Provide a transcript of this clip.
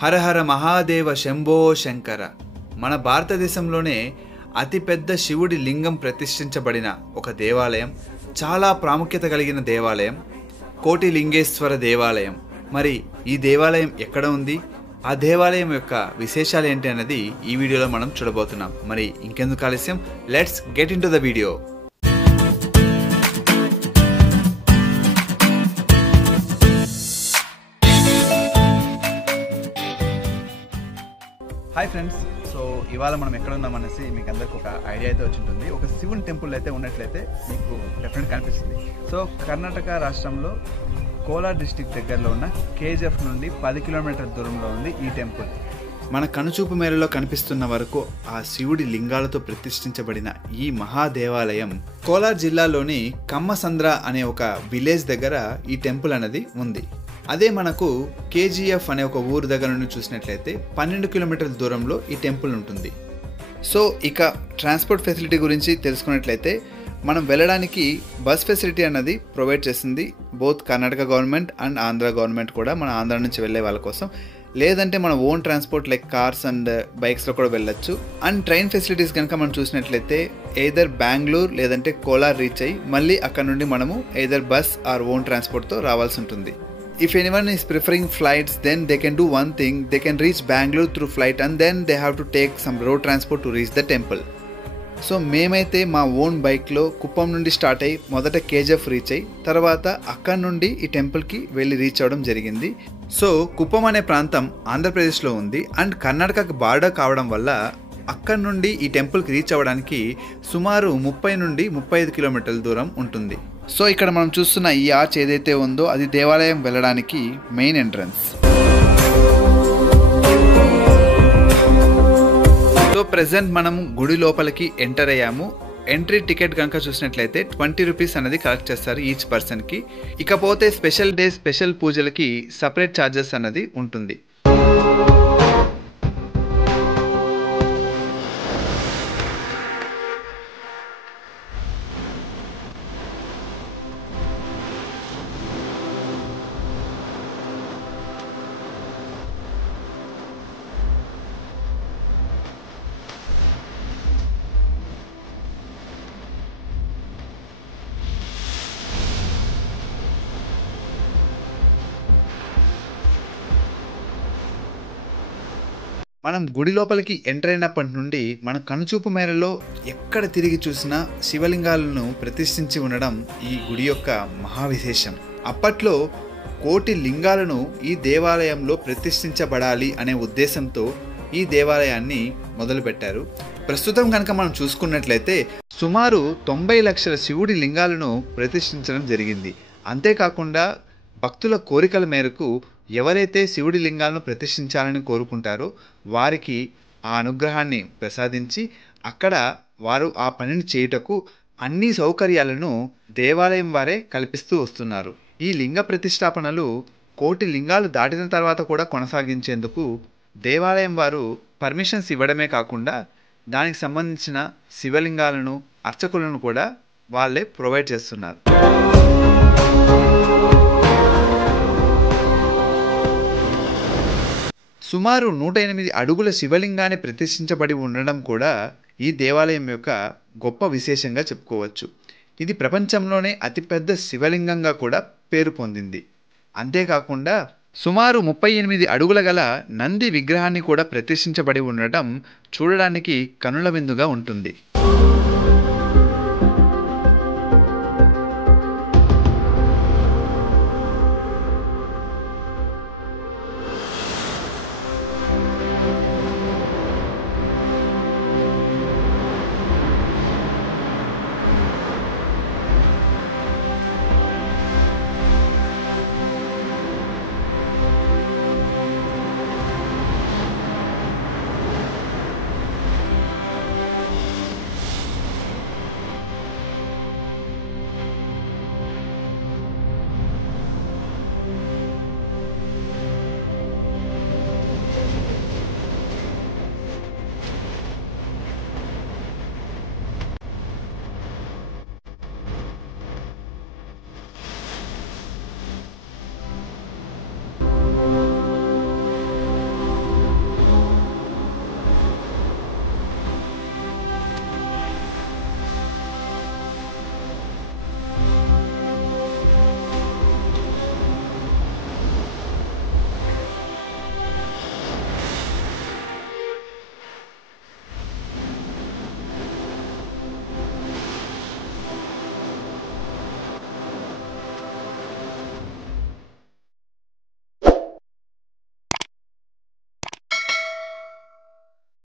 హర హర మహాదేవ శంభో శంకర. మన భారతదేశంలోనే అతిపెద్ద శివుడి లింగం ప్రతిష్ఠించబడిన ఒక దేవాలయం, చాలా ప్రాముఖ్యత కలిగిన దేవాలయం కోటి లింగేశ్వర దేవాలయం. మరి ఈ దేవాలయం ఎక్కడ ఉంది, ఆ దేవాలయం యొక్క విశేషాలు ఏంటి అన్నది ఈ వీడియోలో మనం చూడబోతున్నాం. మరి ఇంకెందుకు ఆలస్యం, let's get in to the video. Hi friends, so ఇవాళ మనం ఎక్కడ ఉన్నామనేసి మీకు అందరికి ఒక ఐడియా అయితే వచ్చి ఉంటుంది. ఒక శివుని టెంపుల్ అయితే ఉన్నట్లయితే మీకు డెఫినెట్గా కనిపిస్తుంది. సో కర్ణాటక రాష్ట్రంలో కోలార్ డిస్టిక్ దగ్గరలో ఉన్న కేజీఎఫ్ నుండి 10 కిలోమీటర్ల దూరంలో ఉంది ఈ టెంపుల్. మన కనుచూపు మేరలో కనిపిస్తున్న వరకు ఆ శివుడి లింగాలతో ప్రతిష్ఠించబడిన ఈ మహాదేవాలయం కోలార్ జిల్లాలోని కమ్మసంద్ర అనే ఒక విలేజ్ దగ్గర ఈ టెంపుల్ అనేది ఉంది. అదే మనకు కేజీఎఫ్ అనే ఒక ఊరు దగ్గర నుండి చూసినట్లయితే 12 కిలోమీటర్ల దూరంలో ఈ టెంపుల్ ఉంటుంది. సో ఇక ట్రాన్స్పోర్ట్ ఫెసిలిటీ గురించి తెలుసుకున్నట్లయితే మనం వెళ్ళడానికి బస్ ఫెసిలిటీ అన్నది ప్రొవైడ్ చేస్తుంది both Karnataka government and Andhra government కూడా. మన ఆంధ్ర నుంచి వెళ్ళే వాళ్ళ కోసం, లేదంటే మన own transport like cars and బైక్స్లో కూడా వెళ్ళొచ్చు. అండ్ ట్రైన్ ఫెసిలిటీస్ కనుక మనం చూసినట్లయితే ఎయిదర్ బెంగళూరు లేదంటే కోలార్ రీచ్ అయ్యి మళ్ళీ అక్కడ నుండి మనము ఎయిదర్ బస్ ఆర్ ఓన్ ట్రాన్స్పోర్ట్తో రావాల్సి ఉంటుంది. If anyone is preferring flights, then they can do one thing, they can reach Bangalore through flight and then they have to take some road transport to reach the temple. So మేమైతే మా own బైక్లో కుప్పం నుండి start అయ్యి మొదట KGF reach అయ్యి తర్వాత అక్కడ నుండి ఈ టెంపుల్కి వెళ్ళి రీచ్ అవ్వడం జరిగింది. సో కుప్పం అనే ప్రాంతం ఆంధ్రప్రదేశ్లో ఉంది అండ్ కర్ణాటకకి బార్డర్ కావడం వల్ల అక్కడ నుండి ఈ టెంపుల్కి రీచ్ అవ్వడానికి సుమారు 30 నుండి 35 కిలోమీటర్ల దూరం ఉంటుంది. సో ఇక్కడ మనం చూస్తున్న ఈ ఆర్చ్ ఏదైతే ఉందో అది దేవాలయం వెళ్ళడానికి మెయిన్ ఎంట్రన్స్. సో ప్రెసెంట్ మనం గుడి లోపలికి ఎంటర్ అయ్యాము. ఎంట్రీ టికెట్ కనుక చూసినట్లయితే 20 రూపీస్ అనేది కలెక్ట్ చేస్తారు ఈచ్ పర్సన్కి. ఇకపోతే స్పెషల్ డే స్పెషల్ పూజలకి సపరేట్ ఛార్జెస్ అన్నది ఉంటుంది. మనం గుడి లోపలికి ఎంటర్ అయినప్పటి నుండి మన కనుచూపు మేరలో ఎక్కడ తిరిగి చూసినా శివలింగాలను ప్రతిష్ఠించి ఉండడం ఈ గుడి యొక్క మహావిశేషం. అప్పట్లో కోటి లింగాలను ఈ దేవాలయంలో ప్రతిష్ఠించబడాలి అనే ఉద్దేశంతో ఈ దేవాలయాన్ని మొదలుపెట్టారు. ప్రస్తుతం కనుక మనం చూసుకున్నట్లయితే సుమారు 90 లక్షల శివుడి లింగాలను ప్రతిష్ఠించడం జరిగింది. అంతేకాకుండా భక్తుల కోరికల మేరకు ఎవరైతే శివుడి లింగాలను ప్రతిష్ఠించాలని కోరుకుంటారో వారికి ఆ అనుగ్రహాన్ని ప్రసాదించి అక్కడ వారు ఆ పనిని చేయుటకు అన్ని సౌకర్యాలను దేవాలయం వారే కల్పిస్తూ వస్తున్నారు. ఈ లింగ ప్రతిష్టాపనలు కోటి లింగాలు దాటిన తర్వాత కూడా కొనసాగించేందుకు దేవాలయం వారు పర్మిషన్స్ ఇవ్వడమే కాకుండా దానికి సంబంధించిన శివలింగాలను అర్చకులను కూడా వాళ్ళే ప్రొవైడ్ చేస్తున్నారు. సుమారు 108 అడుగుల శివలింగాన్ని ప్రతిష్ఠించబడి ఉండడం కూడా ఈ దేవాలయం యొక్క గొప్ప విశేషంగా చెప్పుకోవచ్చు. ఇది ప్రపంచంలోనే అతిపెద్ద శివలింగంగా కూడా పేరు పొందింది. అంతేకాకుండా సుమారు 38 అడుగుల గల నంది విగ్రహాన్ని కూడా ప్రతిష్ఠించబడి ఉండటం చూడడానికి కనుల విందుగా ఉంటుంది.